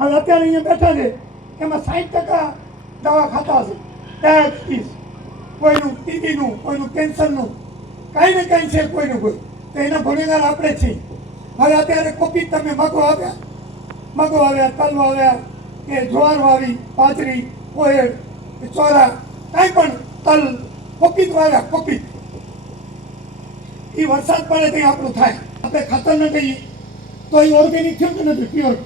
હવે અત્યારે અહીંયા બેઠા છે એમાં 60% દવા ખાતા હશે, ડાયાબિટીસ, કોઈનું ટીબીનું, કોઈનું કેન્સરનું, કાંઈ ને કાંઈ છે કોઈનું કોઈ, તો એના ગુનેગાર આપણે છીએ. હવે અત્યારે કોપી તમે મગો આવ્યા, તલ આવ્યા, કે જ્વાર વાવી, બાજરી, કોયડ, ચોરા, કાંઈ પણ તલ, કોપીત વાવ્યા, કોપીત. એ વરસાદ પડે તો આપણું થાય. આપણે ખાતર ન કહીએ તો એ ઓર્ગેનિક થયું કે નથી? પ્યોર.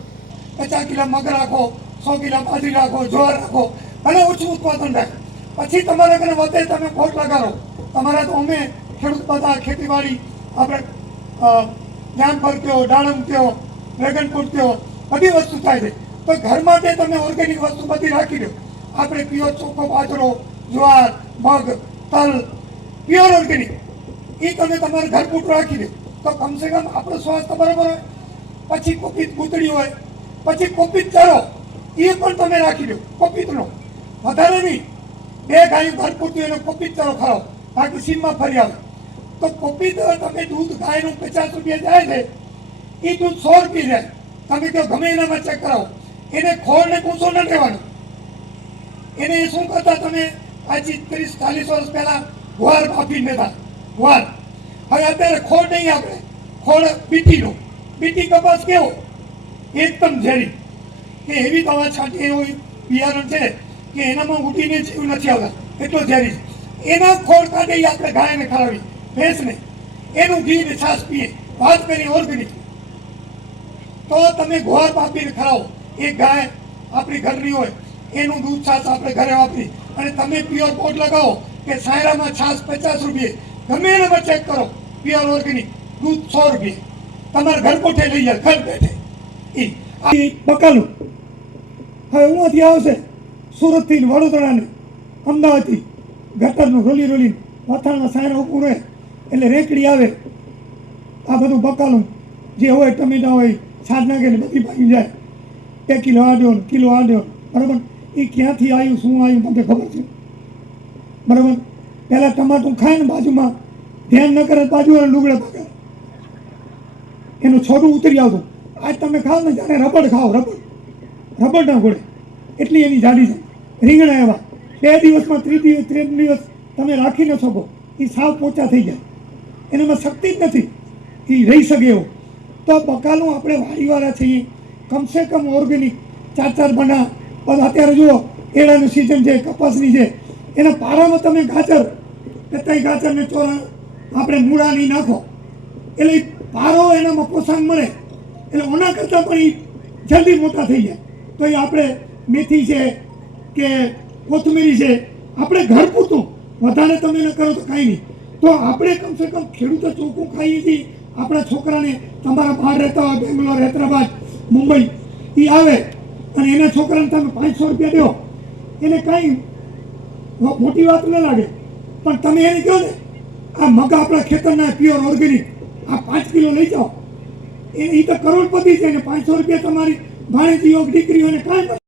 50 કિલો મગ રાખો, 100 કિલો બાજરી રાખો, જ્વાર રાખો, અને ઓછું ઉત્પાદન થાય. પછી તમારે ઘરે વધે તમે ખોટ લગાડો. તમારા તો અમે ખેડૂત બધા ખેતીવાડી આપણે જામફળ કયો, દાડમ કયો, ડ્રેગન ફ્રૂટ કયો, બધી વસ્તુ થાય છે. તો ઘર માટે તમે ઓર્ગેનિક વસ્તુ બધી રાખી દો. આપણે પ્યોર ચોખ્ખો બાજરો, જ્વાર, મગ, તલ, પ્યોર ઓર્ગેનિક એ તમે તમારે ઘર પૂરતું રાખી દો તો કમસે કમ આપણું સ્વાસ્થ્ય બરાબર હોય. પછી કોપીત ગુતડી હોય, પછી કોપીત ચરો એ પણ તમે રાખી દો. કોપીતનો વધારે નહીં, 2 ગાયું ઘર પૂરતું એનો કોપીત ચરો ખાઓ, બાકી સીમમાં ફરી આવે. તો કોપીત તમે દૂધ ગાયનું 50 રૂપિયા જાય છે, એ દૂધ 100 રૂપિયા જાય. તમે કહો ગમે એનામાં ચેક કરાવો, એને ખોળને કૂંસો ન લેવાનો. એને શું કરતા તમે આજે 30-40 વર્ષ પહેલા ગુવાર બાફીને લેતા, ગુવાર. હવે અત્યારે ખોળ નહીં, આપણે ખોળ બીટીનું, બીટી કપાસ કેવો એકદમ ઝેરી, કે એવી દવા છાંટી એવું બિયારણ છે કે એનામાં ઉઠીને જીવ નથી આવતા, એટલો ઝેરી. એના ખોળ કાઢી આપણે ગાયને ખવડાવી, ભેંસને, એનું ઘી ને છાશ પીએ. વાત કરી ઓર્ગેનિક, તો તમે ગુવાર બાફીને ખવડાવો. એક ગાય આપણી ઘરની હોય એનું દૂધ છાશ આપણે ઘરે વાપરી, અને તમે પ્યોર બોર્ડ લગાવો કે સાયરામાં છાશ 50 રૂપિયા, ગમે એનામાં ચેક કરો, પ્યોર ઓર્ગેનિક દૂધ 100 રૂપિયા તમારે ઘર કોઠે લઈ જાય, ઘર બેઠે. એ બકાલું હવે ઉમાંથી આવશે સુરતથી, વડોદરાને, અમદાવાદથી, ગટરનું રોલી રોલી વથાણમાં સાયરા ઊભું રહે એટલે રેકડી આવે. આ બધું બકાલું જે હોય, ટમેટા હોય, છાશ નાખે ને બધી ભાગી જાય. 1 કિલો આડ્યો, કિલો આડ્યો, બરાબર. એ ક્યાંથી આવ્યું, શું આવ્યું મને ખબર છે, બરાબર. પહેલાં ટમાટું ખાય ને બાજુમાં ધ્યાન ન કરે, બાજુ લુગડે પકડે, એનું છોડું ઉતરી આવતું. આજ તમે ખાઓ ને જાણે રબડ ખાઓ, રબડ ના ગોળે, એટલી એની જાડી છે. રીંગણા એવા 2 દિવસમાં 3 દિવસ તમે રાખી ન શકો, એ સાવ પોચા થઈ જાય, એનામાં શક્તિ જ નથી એ રહી શકે એવો. તો બકાલું આપણે વાડીવાળા છીએ, કમસે કમ ઓર્ગેનિક 4 બના. અત્યારે જુઓ એડાની સિઝન છે, કપાસની છે, એના પારામાં તમે ગાજર, કતાઈ ગાજરને ચોરા આપણે મૂળા નહીં નાખો એટલે પારો એનામાં પોષણ મળે, એટલે ઓના કરતાં પણ એ જલ્દી મોટા થઈ જાય. તો એ આપણે મેથી છે કે કોથમીરી છે, આપણે ઘર પૂરતું, વધારે તમે ન કરો તો કાંઈ નહીં. તો આપણે કમસે કમ ખેડૂતો ચોખ્ખું ખાઈએ છીએ. આપણા છોકરાને, તમારા બહાર રહેતા હોય, બેંગ્લોર, હૈદરાબાદ, મુંબઈ, એ આવે અને એના છોકરાને તમે 500 રૂપિયા દો, એને કાંઈ મોટી વાત ન લાગે. પણ તમે એને કહો ને આ મગ આપણા ખેતરના પ્યોર ઓર્ગેનિક, આ 5 કિલો લઈ જાઓ, એ તો કરોડપતિ છે ને 500 રૂપિયા તમારી ભાણેજી દીકરીઓને કાંઈ